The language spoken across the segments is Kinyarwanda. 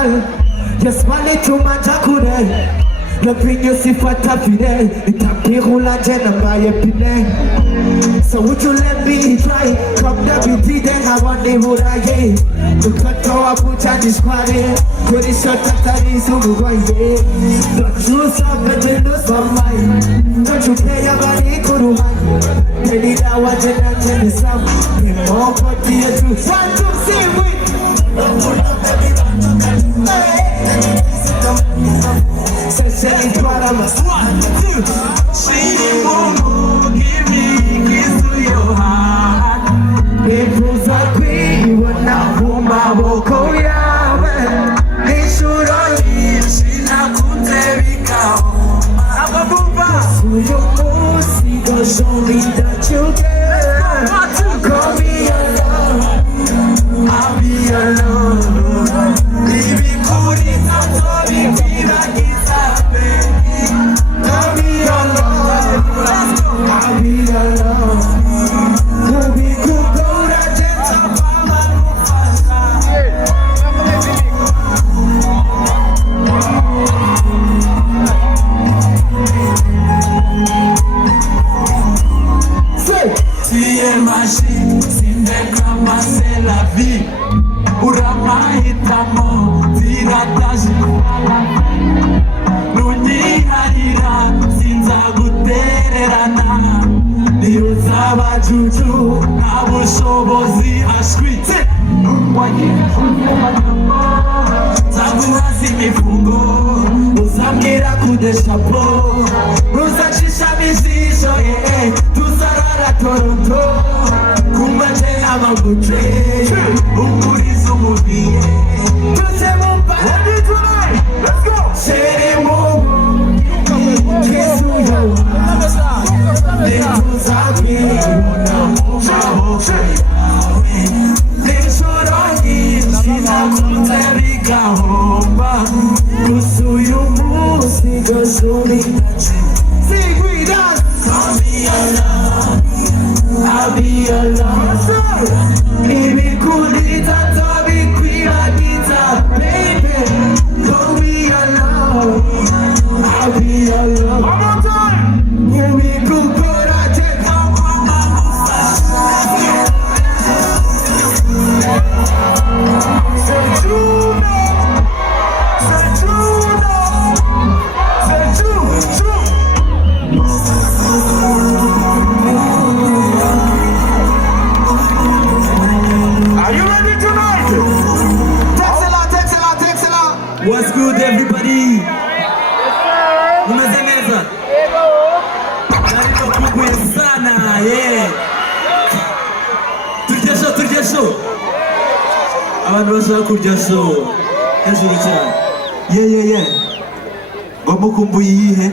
original. Yes, money to majakure. Loving you si fata fide. Itapirula jena maye pine. So would you let me try? Come down with the then I want the wood I gave. To cut our put on this party. Pretty short tatari subuwaye. Don't you stop it no some mind. Don't you pay your money kuruhan. Tell it I want it and tell it some. Be more party you do. 1, 2, 3, wait. Say it para mas 1, 2. She won't give me kiss to your heart. People's like we would not pull my vocal yawe. They should all leave. She not could take me out. So your pussy goes show me that you care. Call me your love. I'll be your love. Leave me cool in the story. I'll be your love. I'll be your love. We'll be good, go to Jenta Mama. Tu es magique, Sindekama c'est la vie. Urama hitamo, tirataji Nunyi harira, sinza gutererana. Niuzaba juju, nabushobozi ashwite. Zaguhazi mifungo, uzambwira kudeshapo. Uzachisha mijisho, tuzarara Toronto. Kumbaje amabutre, umurizo mubiye. Tuze mumpara. Let's go! Shere momo, kesu yawa. Nekuzaki, una moma hofe yawe. Neshorongi, sina kuterika homba. Kusuyu musi, gosumi tachi. Sing with us! Call me your love, I'll be your love. Baby, kulita tobi kwira kita, baby. Call me your love, I'll be your love. One more time! Baby, kukura teka mama mufasa. Say Juno, say Juno, say Juno. Are you ready tonight? Texela. What's good, everybody? Umeze neza? Nariko kuguye sana, yeah. Turya show. Abantu bashaka kurya show. Hejuru cyane. Yeah. Ngo mukumbuye iyihe?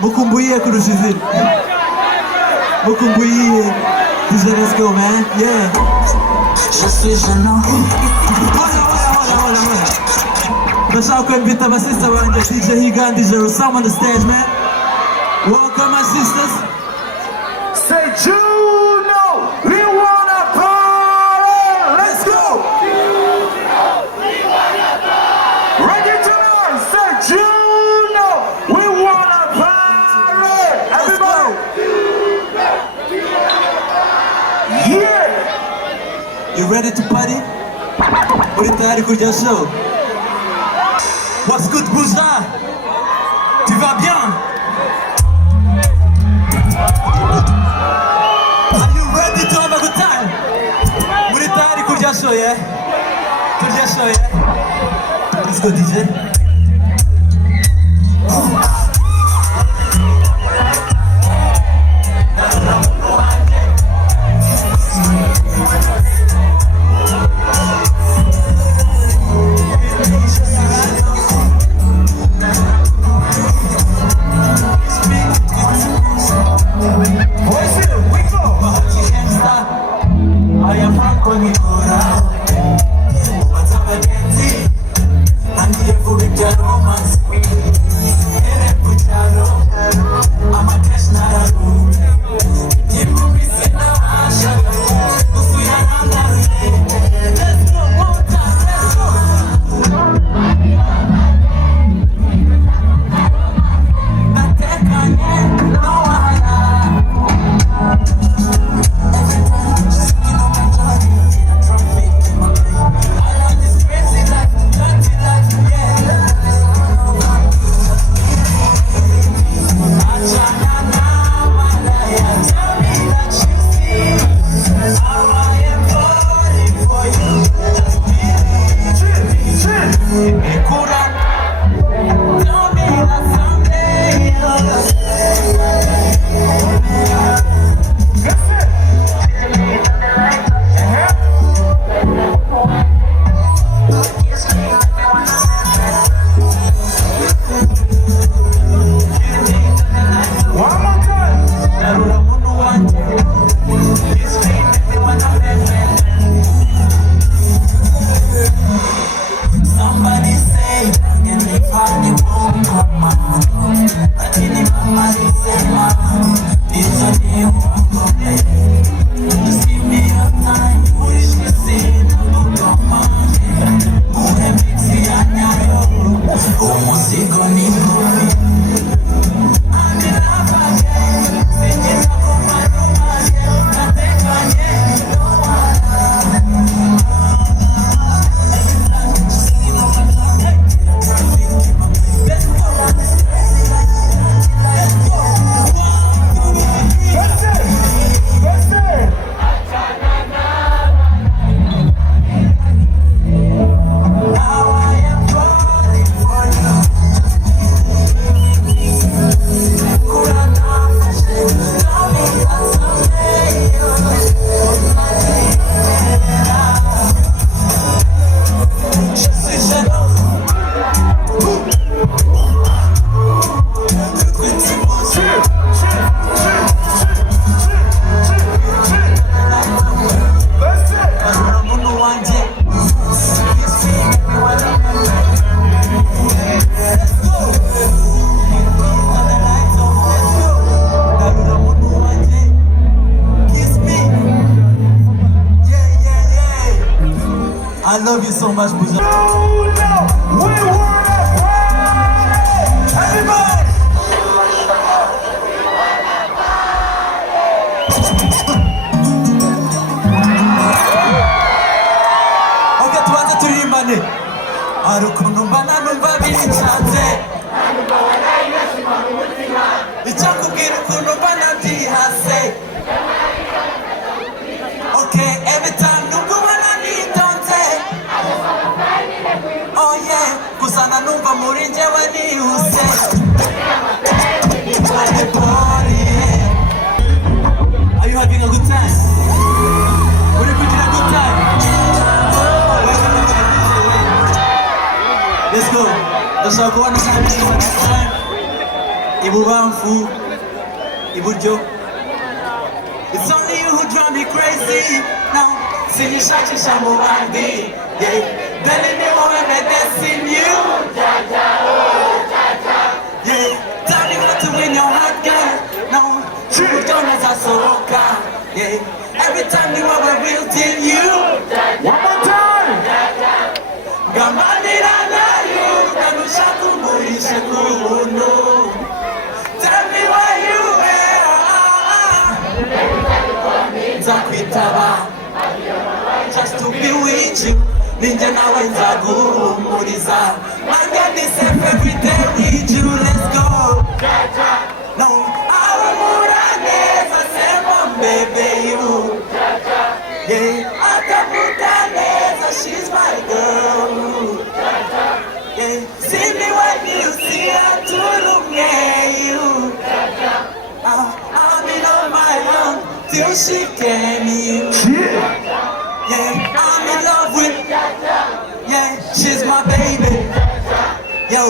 Mukumbuye kurusha izina. Mukumbuye. Let's go, man. Yeah. Je suis gênant. Hola. Bashaka kwembita my sister banje DJ Higa and DJ Sam on the stage, man. Welcome my sisters. Say Juno, we wanna party. Let's go. Ready tonight. Say Juno, we wanna party. Everybody. Yeah. You ready to party? Uri tayari kuja show? What's good, Bouza? Tu vas bien? Are you ready to have a good time? Uri tayari kuja show, yeah? Kuja show, yeah? Let's go, DJ. It's a new one. Just give me your time. Wish you see no tomorrow. Ure mixi anyayo. Umuzigo ni ngumi. Ane nafake. Singina kumarumake. Natekanye. I love you so much, Buza. We wanna party! Everybody! Okay, tuanze tulimbane. Arukundu mbana numva binchanze. Ichakubwira ukuntu mbana ndihase. Okay, every time numva mbana nitonze. Oh yeah, kusana numva muri njyewe nihuse. Are you having a good time? Would you put in a good time? Let's go. Ndashaka kubona next time. Ibubamfu, iburyo. It's only you who drive me crazy. Now, sinishakisha mu bandi. Yeah, then in the moment that that's in you. Yeah, tell me what to win your heart, girl. No, you don't as a soroka. Yeah, every time you have a real thing, you. One more time! Gamanira na you, kanushaku murishe kuno. Tell me where you are. Zakwitaba, just to be with you. Ninja nawe nzaguhumuriza. I'm gonna safe every day with you. Let's go. No, awumuraneza sema baby you. Yeah, atamutaneza, she's my girl. Yeah, see me when you see her tulumye you. I've been on my own till she came you. Yeah, I'm in love with. Yeah, she's my baby. Yo.